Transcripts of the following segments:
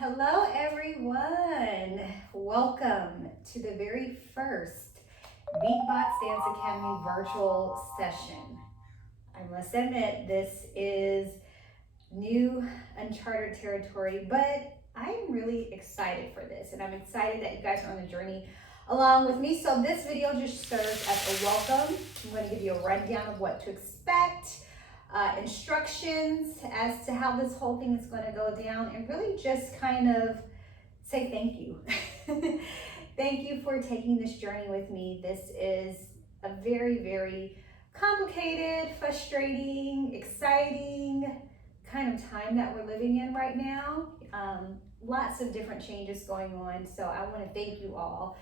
Hello, everyone. Welcome to the very first Beatbox Dance Academy virtual session. I must admit, this is new, uncharted territory, but I'm really excited for this, and I'm excited that you guys are on the journey along with me. So this video just serves as a welcome. I'm going to give you a rundown of what to expect, instructions as to how this whole thing is going to go down, and really just kind of say thank you. Thank you for taking this journey with me. This is a very, very complicated, frustrating, exciting kind of time that we're living in right now. Lots of different changes going on. So I want to thank you all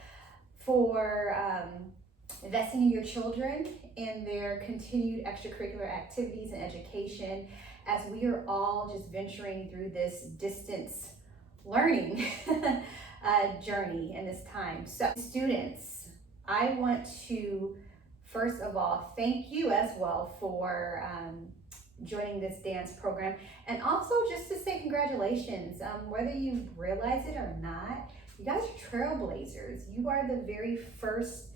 for investing in your children and their continued extracurricular activities and education as we are all just venturing through this distance learning journey in this time. So students, I want to first of all thank you as well for joining this dance program, and also just to say congratulations. Whether you realize it or not, you guys are trailblazers. You are the very first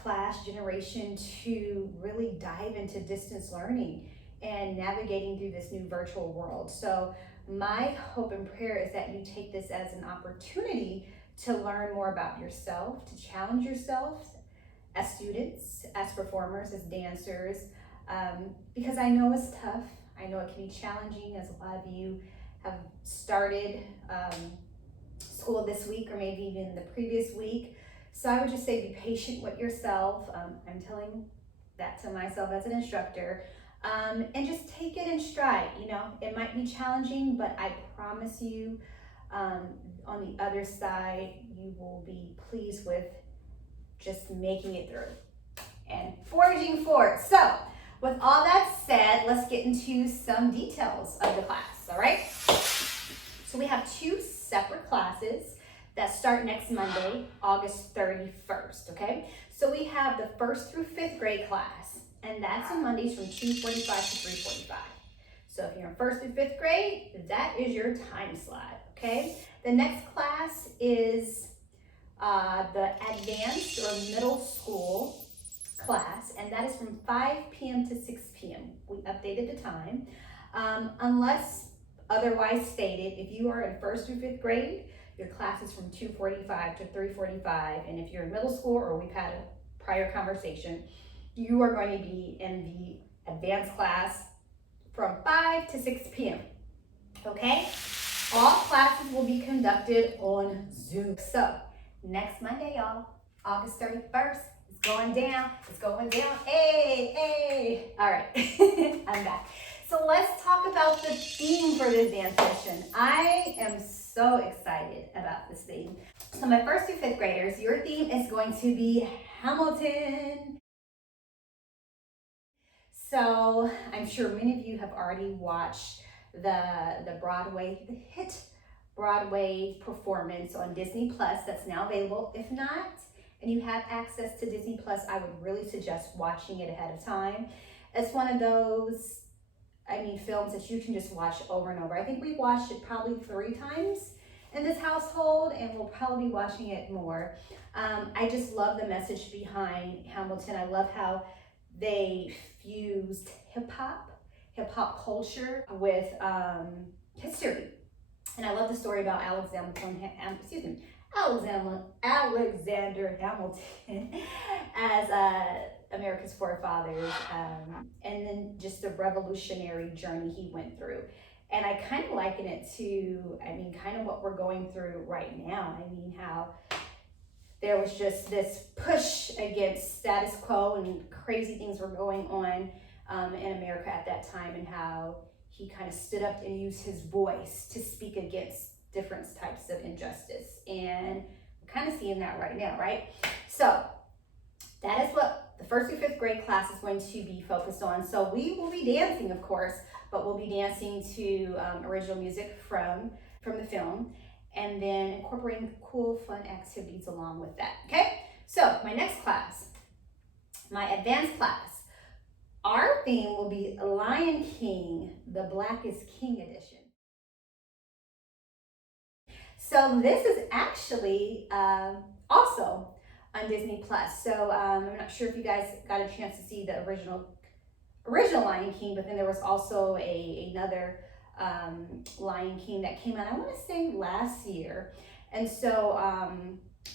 class generation to really dive into distance learning and navigating through this new virtual world. So my hope and prayer is that you take this as an opportunity to learn more about yourself, to challenge yourself as students, as performers, as dancers, because I know it's tough. I know it can be challenging, as a lot of you have started school this week or maybe even the previous week. So I would just say be patient with yourself. I'm telling that to myself as an instructor. And just take it in stride. You know, it might be challenging, but I promise you, on the other side, you will be pleased with just making it through and forging forward. So with all that said, let's get into some details of the class, all right? So we have two separate classes that start next Monday, August 31st, okay? So we have the 1st through 5th grade class, and that's on Mondays from 2:45 to 3:45. So if you're in 1st through 5th grade, that is your time slot, okay? The next class is the advanced or middle school class, and that is from 5 p.m. to 6 p.m. We updated the time. Unless otherwise stated, if you are in 1st through 5th grade, your class is from 2:45 to 3:45, and if you're in middle school or we've had a prior conversation, you are going to be in the advanced class from 5 to 6 p.m. Okay? All classes will be conducted on Zoom. So next Monday, y'all, August 31st, it's going down. It's going down. Hey, hey. All right, I'm back. So let's talk about the theme for this dance session. I am so excited about this theme. So my 1st through 5th graders, your theme is going to be Hamilton. So I'm sure many of you have already watched the hit Broadway performance on Disney Plus that's now available. If not, and you have access to Disney Plus, I would really suggest watching it ahead of time. It's one of those, films that you can just watch over and over. I think we watched it probably 3 times in this household, and we'll probably be watching it more. I just love the message behind Hamilton. I love how they fused hip hop culture with history. And I love the story about Alexander Hamilton as America's forefathers, and then just the revolutionary journey he went through. And I kind of liken it to, kind of what we're going through right now. How there was just this push against status quo and crazy things were going on in America at that time, and how he kind of stood up and used his voice to speak against different types of injustice. And we're kind of seeing that right now, right? So that is what the 1st through 5th grade class is going to be focused on. So we will be dancing, of course, but we'll be dancing to original music from the film, and then incorporating cool, fun activities along with that, okay? So my next class, my advanced class, our theme will be Lion King, the Black is King edition. So this is actually also on Disney Plus. So I'm not sure if you guys got a chance to see the original Lion King, but then there was also another Lion King that came out, I want to say last year. And so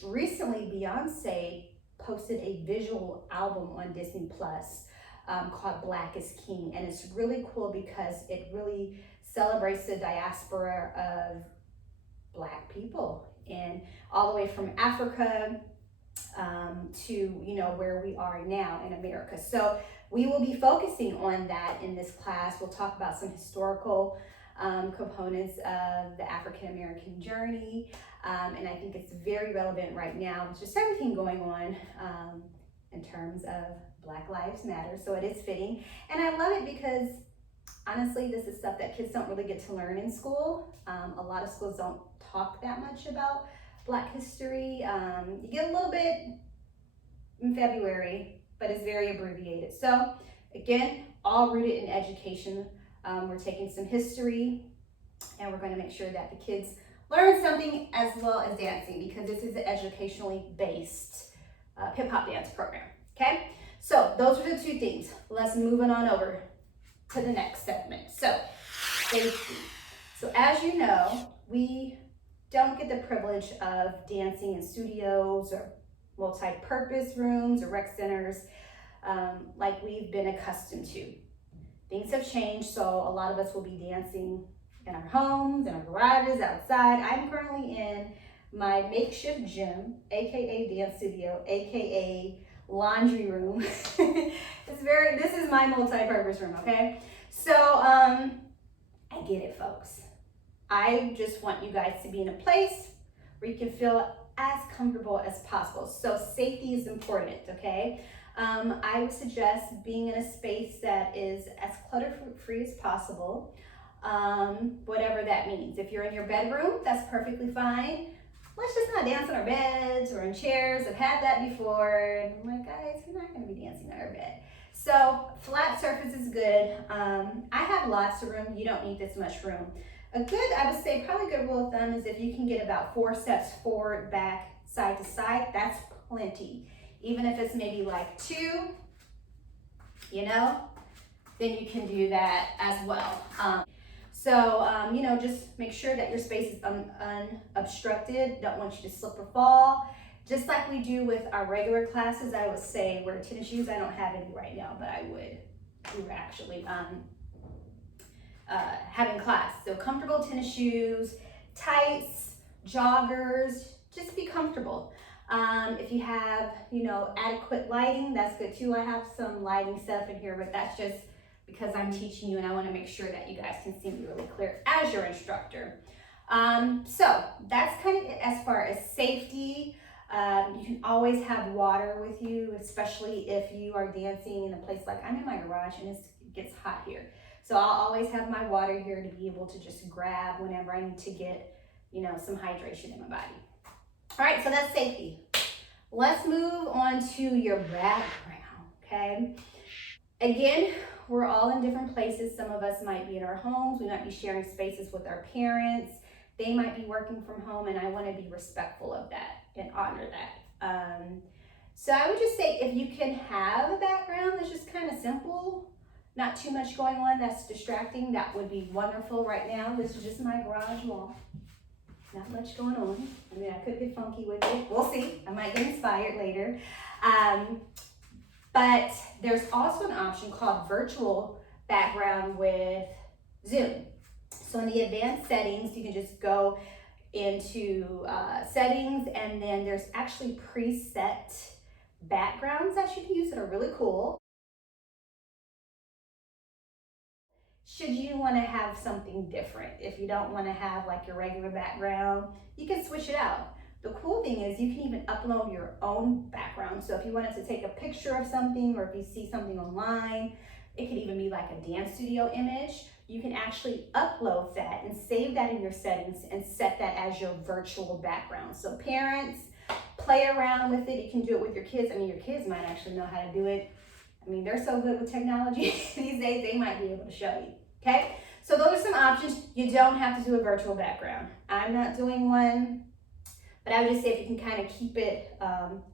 recently Beyonce posted a visual album on Disney Plus called Black is King. And it's really cool because it really celebrates the diaspora of Black people, and all the way from Africa to, you know, where we are now in America. So we will be focusing on that in this class. We'll talk about some historical components of the African American journey, and I think it's very relevant right now with just everything going on in terms of Black Lives Matter. So it is fitting, and I love it because honestly, this is stuff that kids don't really get to learn in school. A lot of schools don't talk that much about Black history. You get a little bit in February, but it's very abbreviated. So again, all rooted in education. We're taking some history, and we're going to make sure that the kids learn something as well as dancing, because this is an educationally based hip-hop dance program. Okay, so those are the two things. Let's move on over to the next segment. So safety. So as you know, we don't get the privilege of dancing in studios or multi-purpose rooms or rec centers like we've been accustomed to. Things have changed, so a lot of us will be dancing in our homes, in our garages, outside. I'm currently in my makeshift gym, aka dance studio, aka laundry room. This is my multi-purpose room, okay? So I get it, folks. I just want you guys to be in a place where you can feel as comfortable as possible. So safety is important, okay? I would suggest being in a space that is as clutter-free as possible, whatever that means. If you're in your bedroom, that's perfectly fine. Let's just not dance on our beds or in chairs. I've had that before. And I'm like, guys, we're not gonna be dancing on our bed. So flat surface is good. I have lots of room. You don't need this much room. I would say probably a good rule of thumb is if you can get about 4 steps forward, back, side to side, that's plenty. Even if it's maybe like 2, you know, then you can do that as well. You know, just make sure that your space is unobstructed. Don't want you to slip or fall. Just like we do with our regular classes, I would say wear tennis shoes. I don't have any right now, but I would. We were actually having class. So comfortable tennis shoes, tights, joggers, just be comfortable. If you have, you know, adequate lighting, that's good too. I have some lighting stuff in here, but that's just because I'm teaching you and I want to make sure that you guys can see me really clear as your instructor. So that's kind of it as far as safety. You can always have water with you, especially if you are dancing in a place like I'm in my garage and it gets hot here. So I'll always have my water here to be able to just grab whenever I need to get, you know, some hydration in my body. All right, so that's safety. Let's move on to your background, okay? Again, we're all in different places. Some of us might be in our homes. We might be sharing spaces with our parents. They might be working from home, and I want to be respectful of that and honor that. So I would just say if you can have a background that's just kind of simple, not too much going on that's distracting, that would be wonderful. Right now, this is just my garage wall. Not much going on. I mean, I could get funky with it. We'll see. I might get inspired later. But there's also an option called virtual background with Zoom. So in the advanced settings, you can just go into settings, and then there's actually preset backgrounds that you can use that are really cool. Should you want to have something different, if you don't want to have like your regular background, you can switch it out. The cool thing is you can even upload your own background. So if you wanted to take a picture of something, or if you see something online, it could even be like a dance studio image. You can actually upload that and save that in your settings and set that as your virtual background. So parents, play around with it. You can do it with your kids. I mean, your kids might actually know how to do it. I mean, they're so good with technology these days, they might be able to show you. okay? So those are some options. You don't have to do a virtual background. I'm not doing one, but I would just say if you can kind of keep it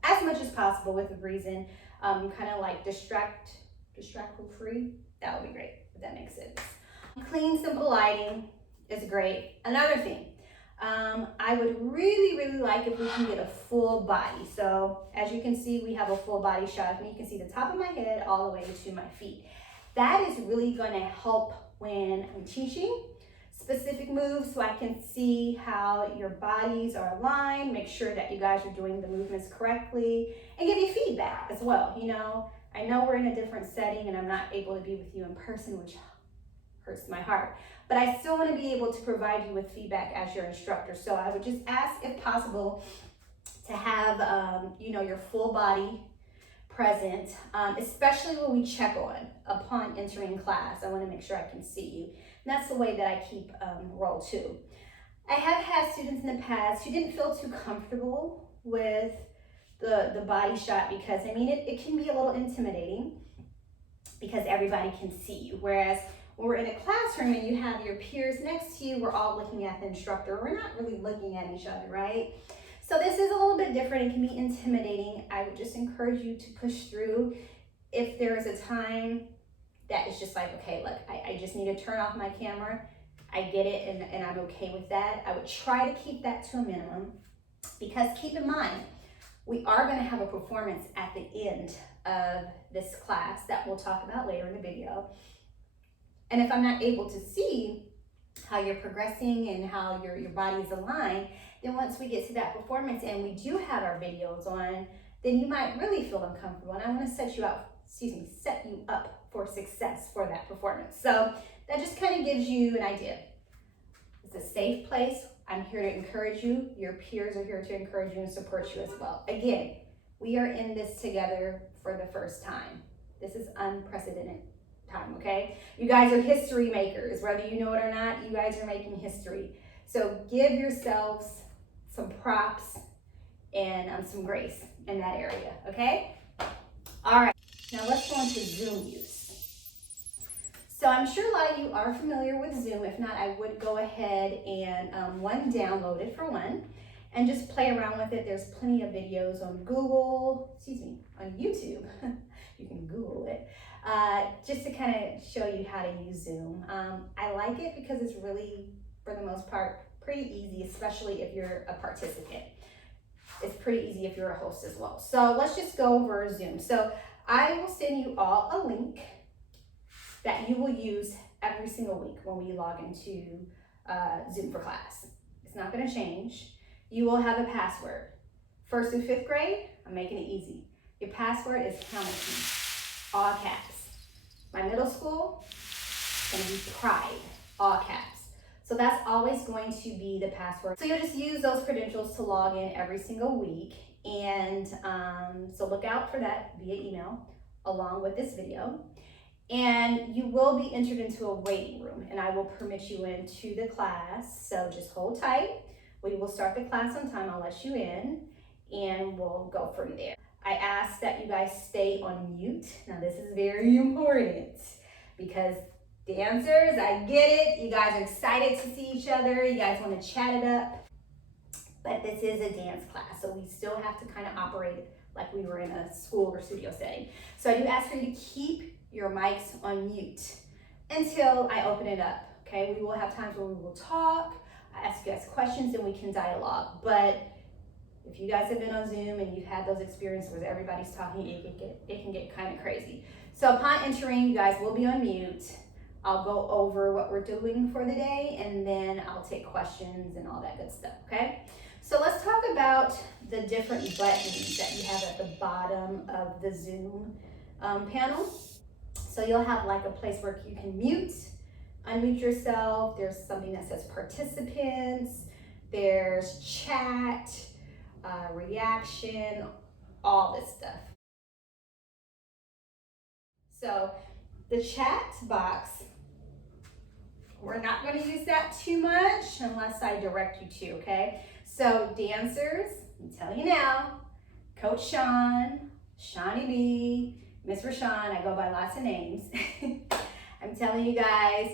as much as possible with reason, kind of like distract free, that would be great, if that makes sense. Clean, simple lighting is great. Another thing, I would really like if we can get a full body. So as you can see, we have a full body shot of me. You can see the top of my head all the way to my feet. That is really gonna help when I'm teaching specific moves, so I can see how your bodies are aligned, make sure that you guys are doing the movements correctly, and give you feedback as well. You know, I know we're in a different setting and I'm not able to be with you in person, which hurts my heart, but I still want to be able to provide you with feedback as your instructor. So I would just ask, if possible, to have you know, your full body present, especially when we check on upon entering class. I want to make sure I can see you. And that's the way that I keep roll too. I have had students in the past who didn't feel too comfortable with the body shot, because I mean it can be a little intimidating because everybody can see you. Whereas when we're in a classroom and you have your peers next to you, we're all looking at the instructor. We're not really looking at each other, right? So this is a little bit different. It can be intimidating. I would just encourage you to push through. If there is a time that is just like, okay, look, I just need to turn off my camera, I get it, and I'm okay with that. I would try to keep that to a minimum, because keep in mind, we are going to have a performance at the end of this class that we'll talk about later in the video. And if I'm not able to see how you're progressing and how your body is aligned, then once we get to that performance and we do have our videos on, then you might really feel uncomfortable. And I want to set you up for success for that performance. So that just kind of gives you an idea. It's a safe place. I'm here to encourage you. Your peers are here to encourage you and support you as well. Again, we are in this together for the first time. This is unprecedented time, okay? You guys are history makers. Whether you know it or not, you guys are making history. So give yourselves some props and some grace in that area, okay? All right, now let's go into Zoom use. So I'm sure a lot of you are familiar with Zoom. If not, I would go ahead and download it for one, and just play around with it. There's plenty of videos on on YouTube. You can Google it, just to kind of show you how to use Zoom. I like it because it's really, for the most part, pretty easy, especially if you're a participant. It's pretty easy if you're a host as well. So let's just go over Zoom. So I will send you all a link that you will use every single week when we log into Zoom for class. It's not going to change. You will have a password. 1st through 5th grade, I'm making it easy. Your password is count me, all caps. My middle school, it's going to be pride, all caps. So that's always going to be the password. So you'll just use those credentials to log in every single week. And so look out for that via email along with this video. And you will be entered into a waiting room, and I will permit you into the class. So just hold tight. We will start the class on time. I'll let you in and we'll go from there. I ask that you guys stay on mute. Now this is very important because dancers, I get it. You guys are excited to see each other. You guys want to chat it up. But this is a dance class, so we still have to kind of operate like we were in a school or studio setting. So I do ask for you to keep your mics on mute until I open it up, okay? We will have times where we will talk, I ask you guys questions, and we can dialogue. But if you guys have been on Zoom and you've had those experiences where everybody's talking, it can get kind of crazy. So upon entering, you guys will be on mute. I'll go over what we're doing for the day, and then I'll take questions and all that good stuff, okay? So let's talk about the different buttons that you have at the bottom of the Zoom panel. So you'll have like a place where you can mute, unmute yourself. There's something that says participants. There's chat, reaction, all this stuff. So the chat box, we're not going to use that too much unless I direct you to, okay? So dancers, I'm telling you now, Coach Sean, Shawnee B, Miss Rashawn, I go by lots of names. I'm telling you guys,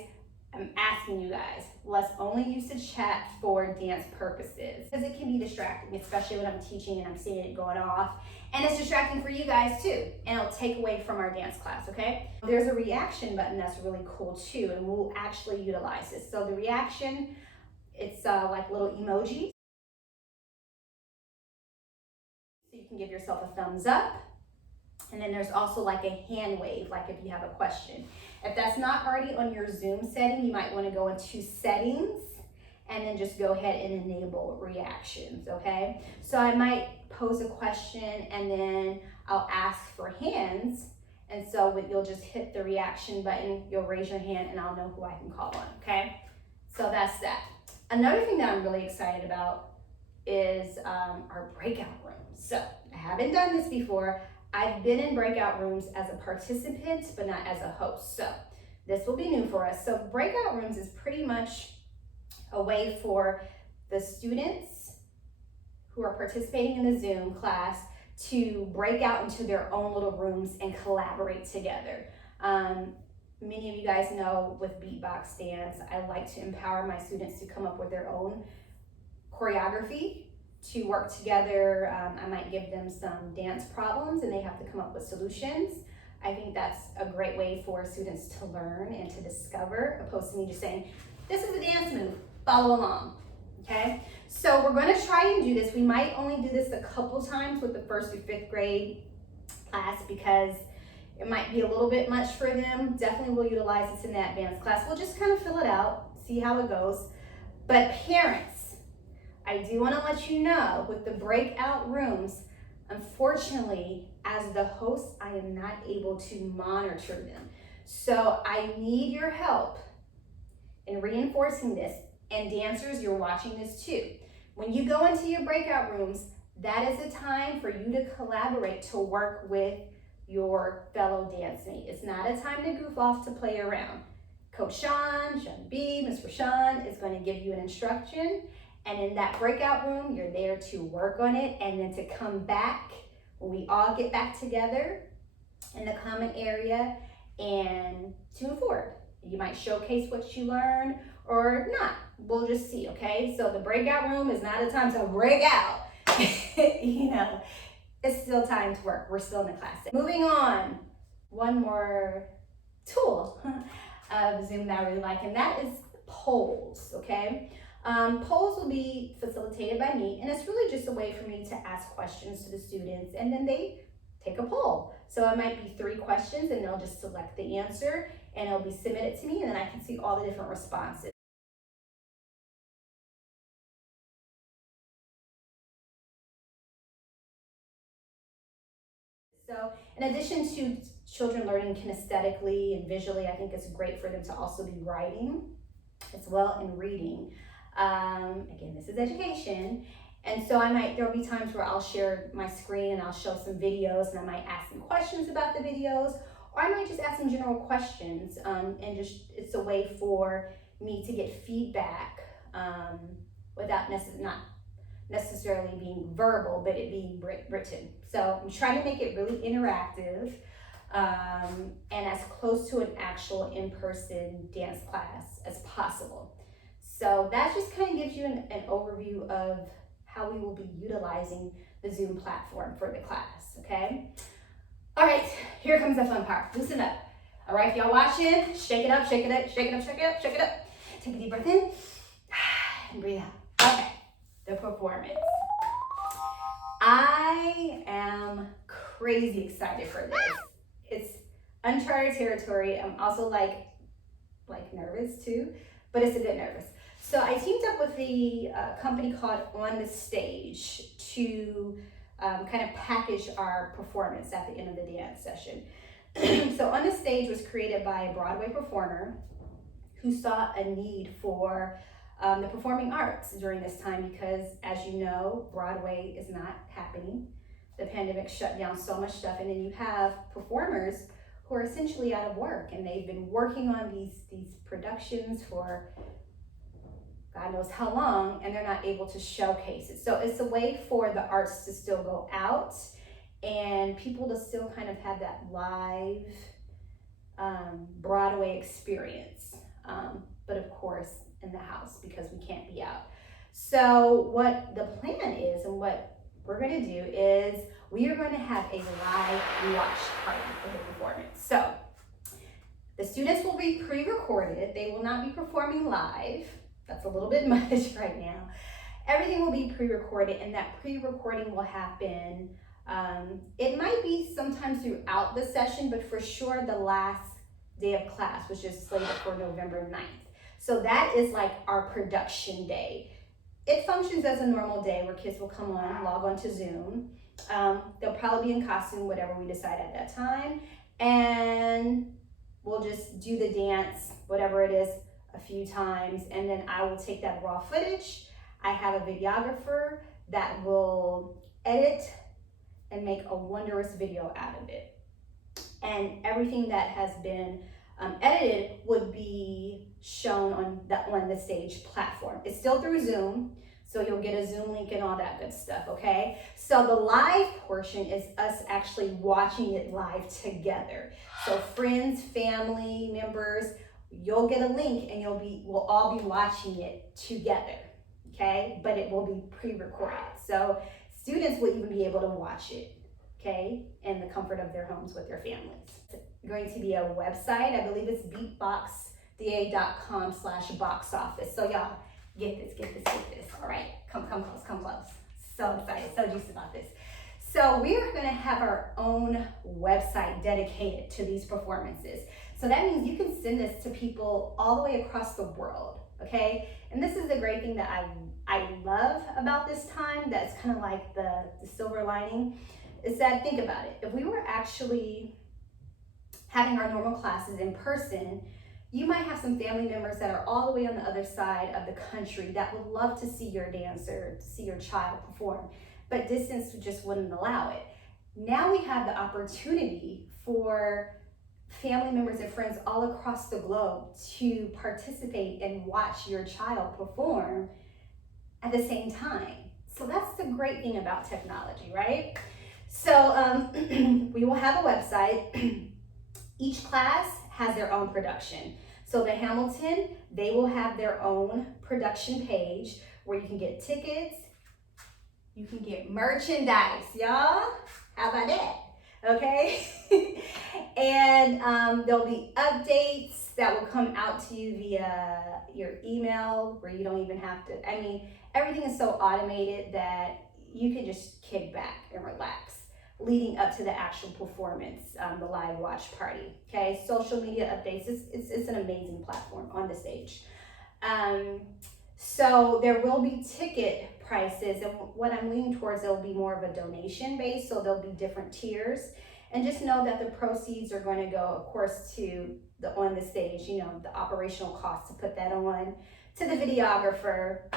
I'm asking you guys, let's only use the chat for dance purposes, because it can be distracting, especially when I'm teaching and I'm seeing it going off. And it's distracting for you guys too, and it'll take away from our dance class, okay? There's a reaction button that's really cool too, and we'll actually utilize this. So the reaction, it's like little emojis. So you can give yourself a thumbs up. And then there's also like a hand wave, like if you have a question. If that's not already on your Zoom setting, you might want to go into settings and then just go ahead and enable reactions, okay? So I might pose a question and then I'll ask for hands. And so you'll just hit the reaction button, you'll raise your hand and I'll know who I can call on, okay? So that's that. Another thing that I'm really excited about is our breakout rooms. So I haven't done this before. I've been in breakout rooms as a participant, but not as a host. So this will be new for us. So breakout rooms is pretty much a way for the students who are participating in the Zoom class to break out into their own little rooms and collaborate together. Many of you guys know with beatbox dance, I like to empower my students to come up with their own choreography to work together. I might give them some dance problems and they have to come up with solutions. I think that's a great way for students to learn and to discover, opposed to me just saying, this is a dance move, follow along, okay? So we're gonna try and do this. We might only do this a couple times with the 1st through 5th grade class because it might be a little bit much for them. Definitely we'll utilize this in the advanced class. We'll just kind of fill it out, see how it goes. But parents, I do want to let you know with the breakout rooms, unfortunately, as the host, I am not able to monitor them. So I need your help in reinforcing this. And dancers, you're watching this too. When you go into your breakout rooms, that is a time for you to collaborate, to work with your fellow dance mate. It's not a time to goof off, to play around. Coach Sean B, Ms. Rashawn is going to give you an instruction. And in that breakout room, you're there to work on it and then to come back when we all get back together in the common area and to move forward. You might showcase what you learned or not. We'll just see, okay? So the breakout room is not a time to break out. You know, it's still time to work. We're still in the class. Moving on, one more tool of Zoom that I really like, and that is polls, okay? Polls will be facilitated by me, and it's really just a way for me to ask questions to the students, and then they take a poll. So it might be 3 questions, and they'll just select the answer, and it'll be submitted to me, and then I can see all the different responses. So in addition to children learning kinesthetically and visually, I think it's great for them to also be writing as well and reading. Again, this is education. And so there'll be times where I'll share my screen and I'll show some videos and I might ask them questions about the videos, or I might just ask them general questions. And just, it's a way for me to get feedback without not necessarily being verbal, but it being written. So I'm trying to make it really interactive and as close to an actual in-person dance class as possible. So that just kind of gives you an overview of how we will be utilizing the Zoom platform for the class, okay? All right, here comes the fun part. Loosen up. All right, if y'all watching, shake it up, shake it up, shake it up, shake it up, shake it up. Take a deep breath in and breathe out. Okay, the performance. I am crazy excited for this. It's uncharted territory. I'm also like nervous too, but it's a good nervous. So I teamed up with the company called On the Stage to kind of package our performance at the end of the dance session. So On the Stage was created by a Broadway performer who saw a need for the performing arts during this time because, as you know, Broadway is not happening. The pandemic shut down so much stuff, and then you have performers who are essentially out of work, and they've been working on these productions for God knows how long, and they're not able to showcase it. So it's a way for the arts to still go out and people to still kind of have that live Broadway experience. but of course in the house because we can't be out. So what the plan is and what we're going to do is we are going to have a live watch party for the performance. So the students will be pre-recorded. They will not be performing live. That's a little bit much right now. Everything will be pre-recorded, and that pre-recording will happen. It might be sometimes throughout the session, but for sure the last day of class, which is slated for November 9th. So that is like our production day. It functions as a normal day where kids will come on, log on to Zoom. They'll probably be in costume, whatever we decide at that time. And we'll just do the dance, whatever it is, a few times. And then I will take that raw footage. I have a videographer that will edit and make a wondrous video out of it. And everything that has been edited would be shown on the stage platform. It's still through Zoom, so you'll get a Zoom link and all that good stuff, okay? So the live portion is us actually watching it live together. So friends, family members, you'll get a link and we'll all be watching it together, okay? But it will be pre-recorded. So students will even be able to watch it, okay? In the comfort of their homes with their families. It's going to be a website. I believe it's BBDA.com/box office. So y'all, get this. All right, come close. So excited, so juiced about this. So we are gonna have our own website dedicated to these performances. So that means you can send this to people all the way across the world, okay? And this is the great thing that I love about this time, that's kind of like the silver lining, is that, think about it, if we were actually having our normal classes in person, you might have some family members that are all the way on the other side of the country that would love to see your dancer, to see your child perform, but distance just wouldn't allow it. Now we have the opportunity for family members and friends all across the globe to participate and watch your child perform at the same time. So that's the great thing about technology, right? So we will have a website. Each class has their own production. So the Hamilton, they will have their own production page where you can get tickets, you can get merchandise, y'all. How about that? Okay. And there'll be updates that will come out to you via your email where you don't even have to, everything is so automated that you can just kick back and relax leading up to the actual performance, the live watch party, okay? Social media updates, it's an amazing platform on the stage. So there will be ticket prices, and what I'm leaning towards, there'll be more of a donation base, so there'll be different tiers. And just know that the proceeds are going to go, of course, to on the stage, the operational costs to put that on, to the videographer,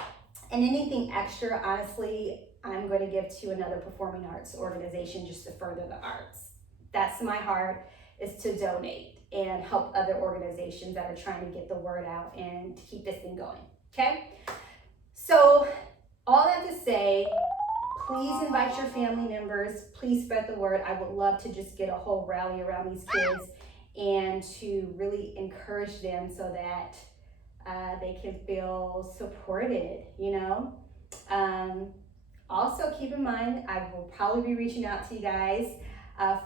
and anything extra, honestly, I'm going to give to another performing arts organization just to further the arts. That's my heart, is to donate and help other organizations that are trying to get the word out and to keep this thing going, okay? So all that to say, please invite your family members, please spread the word. I would love to just get a whole rally around these kids and to really encourage them so that they can feel supported, Also, keep in mind, I will probably be reaching out to you guys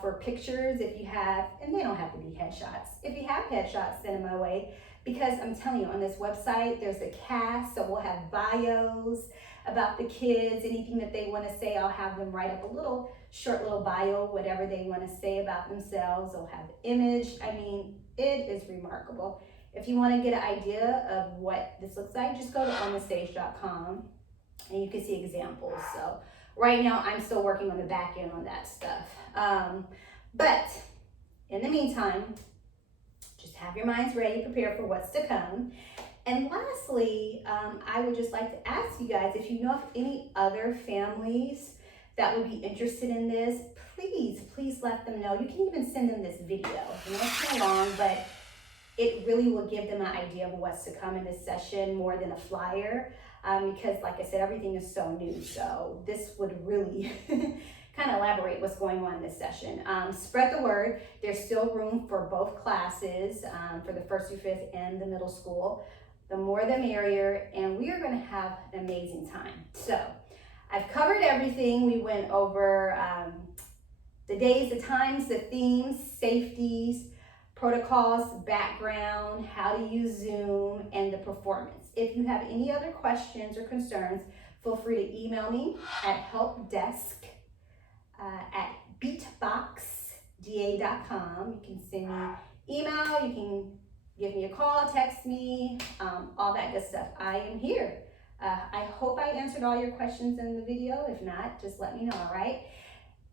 for pictures if you have, and they don't have to be headshots. If you have headshots, send them my way, because I'm telling you, on this website, there's a cast, so we'll have bios about the kids, anything that they want to say, I'll have them write up a short little bio, whatever they want to say about themselves. They'll have image. It is remarkable. If you want to get an idea of what this looks like, just go to onthestage.com. and you can see examples. So right now I'm still working on the back end on that stuff. But in the meantime, just have your minds ready, prepare for what's to come. And lastly, I would just like to ask you guys, if you know of any other families that would be interested in this, please let them know. You can even send them this video. It's not long, but it really will give them an idea of what's to come in this session more than a flyer. Because like I said, everything is so new. So this would really kind of elaborate what's going on in this session. Spread the word. There's still room for both classes, for the 1st through 5th and the middle school. The more the merrier, and we are going to have an amazing time. So I've covered everything. We went over the days, the times, the themes, safeties, protocols, background, how to use Zoom, and the performance. If you have any other questions or concerns, feel free to email me at helpdesk@beatboxda.com. You can send me email, you can give me a call, text me, all that good stuff. I am here. I hope I answered all your questions in the video. If not, just let me know, all right?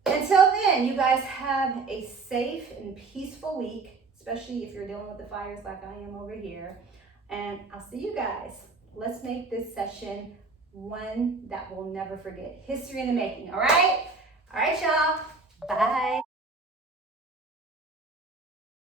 Until then, you guys have a safe and peaceful week, especially if you're dealing with the fires like I am over here. And I'll see you guys. Let's make this session one that we'll never forget. History in the making, all right? All right, y'all. Bye.